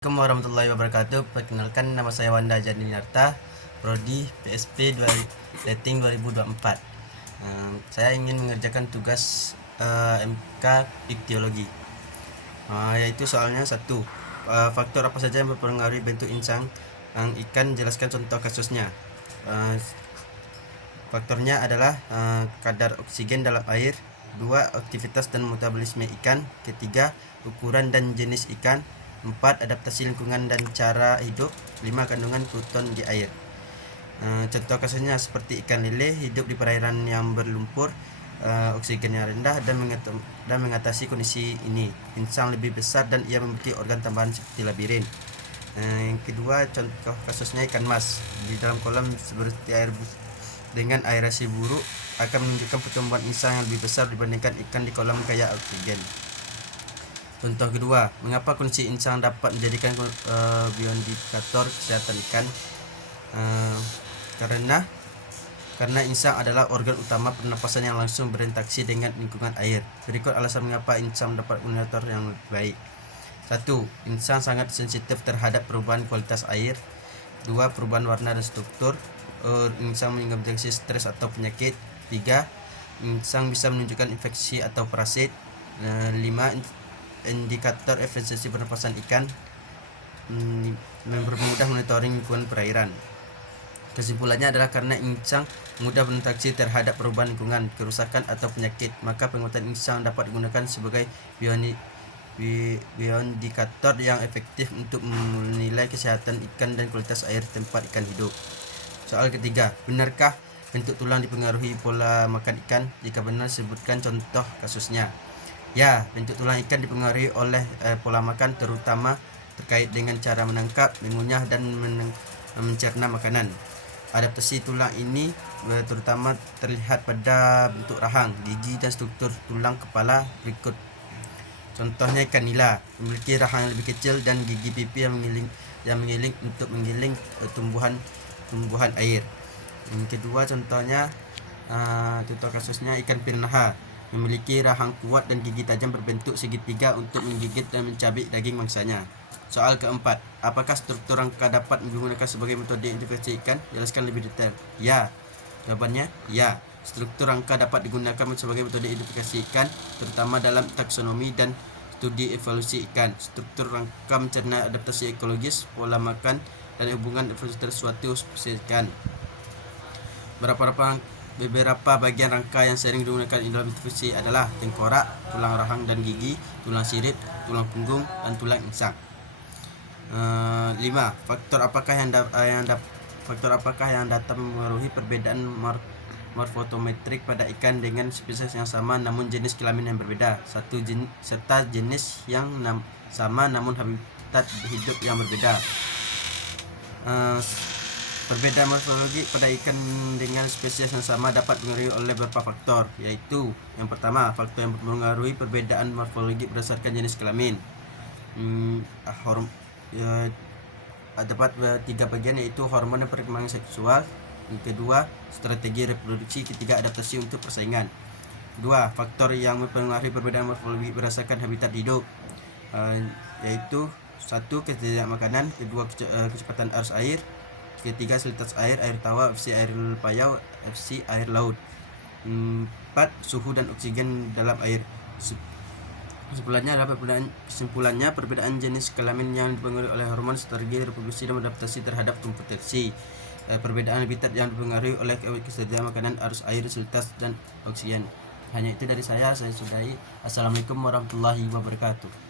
Assalamualaikum warahmatullahi wabarakatuh. Perkenalkan, nama saya Wanda Janinarta, Prodi PSP rating 2024. Saya ingin mengerjakan tugas MK Iktiologi, yaitu soalnya satu, faktor apa saja yang mempengaruhi bentuk insang ikan. Jelaskan contoh kasusnya. Faktornya adalah kadar oksigen dalam air. Dua, aktivitas dan metabolisme ikan. Ketiga, ukuran dan jenis ikan. 4, adaptasi lingkungan dan cara hidup. 5, kandungan pluton di air. Contoh kasusnya seperti ikan lele hidup di perairan yang berlumpur, oksigennya rendah, dan mengatasi kondisi ini. Insang lebih besar dan ia memiliki organ tambahan seperti labirin. Yang kedua, contoh kasusnya ikan mas di dalam kolam seperti air dengan aerasi buruk akan menunjukkan pertumbuhan insang yang lebih besar dibandingkan ikan di kolam kaya oksigen. Contoh kedua, mengapa kondisi insang dapat menjadikan bioindikator kesehatan ikan? Karena insang adalah organ utama pernapasan yang langsung berinteraksi dengan lingkungan air. Berikut alasan mengapa insang dapat indikator yang lebih baik. 1. Insang sangat sensitif terhadap perubahan kualitas air. 2. Perubahan warna dan struktur. Insang menginfeksi stres atau penyakit. 3. Insang bisa menunjukkan infeksi atau parasit. 5. Indikator efisiensi pernapasan ikan, mempermudah monitoring lingkungan perairan. Kesimpulannya adalah karena insang mudah berinteraksi terhadap perubahan lingkungan, kerusakan atau penyakit, maka penguatan insang dapat digunakan sebagai bioindikator yang efektif untuk menilai kesehatan ikan dan kualitas air tempat ikan hidup. Soal ketiga, benarkah bentuk tulang dipengaruhi pola makan ikan? Jika benar, sebutkan contoh kasusnya. Ya, bentuk tulang ikan dipengaruhi oleh pola makan, terutama terkait dengan cara menangkap, mengunyah, dan mencerna makanan. Adaptasi tulang ini terutama terlihat pada bentuk rahang, gigi, dan struktur tulang kepala berikut. Contohnya ikan nila memiliki rahang yang lebih kecil dan gigi pipi yang mengiling untuk menggiling tumbuhan air. Yang kedua, contoh kasusnya ikan piranha memiliki rahang kuat dan gigi tajam berbentuk segitiga untuk menggigit dan mencabik daging mangsanya. Soal keempat, apakah struktur rangka dapat digunakan sebagai metode identifikasi ikan? Jelaskan lebih detail. Ya. Jawabannya ya. Struktur rangka dapat digunakan sebagai metode identifikasi ikan, terutama dalam taksonomi dan studi evolusi ikan. Struktur rangka mencerna adaptasi ekologis, pola makan, dan hubungan evolusi suatu spesies ikan. Beberapa bagian rangka yang sering digunakan dalam identifikasi adalah tengkorak, tulang rahang dan gigi, tulang sirip, tulang punggung, dan tulang insang. 5. Faktor apakah yang dapat mempengaruhi perbedaan morfometrik pada ikan dengan spesies yang sama namun jenis kelamin yang berbeda? Serta jenis yang sama namun habitat hidup yang berbeda. Perbedaan morfologi pada ikan dengan spesies yang sama dapat dipengaruhi oleh beberapa faktor, yaitu yang pertama, faktor yang mempengaruhi perbedaan morfologi berdasarkan jenis kelamin. Dapat 3 bagian, yaitu hormon dan perkembangan seksual. Yang kedua, strategi reproduksi. Ketiga, adaptasi untuk persaingan. 2. Faktor yang mempengaruhi perbedaan morfologi berdasarkan habitat hidup, yaitu 1. Ketersediaan makanan. 2. Kecepatan arus air. Ketiga, salinitas air tawar, FC air payau, FC air laut. 4. Suhu dan oksigen dalam air. Kesimpulannya, perbedaan jenis kelamin yang dipengaruhi oleh hormon, strategi reproduksi, dan adaptasi terhadap kompetisi. Perbedaan habitat yang dipengaruhi oleh ketersediaan makanan, arus air, salinitas, dan oksigen. Hanya itu dari saya sudahi. Assalamualaikum warahmatullahi wabarakatuh.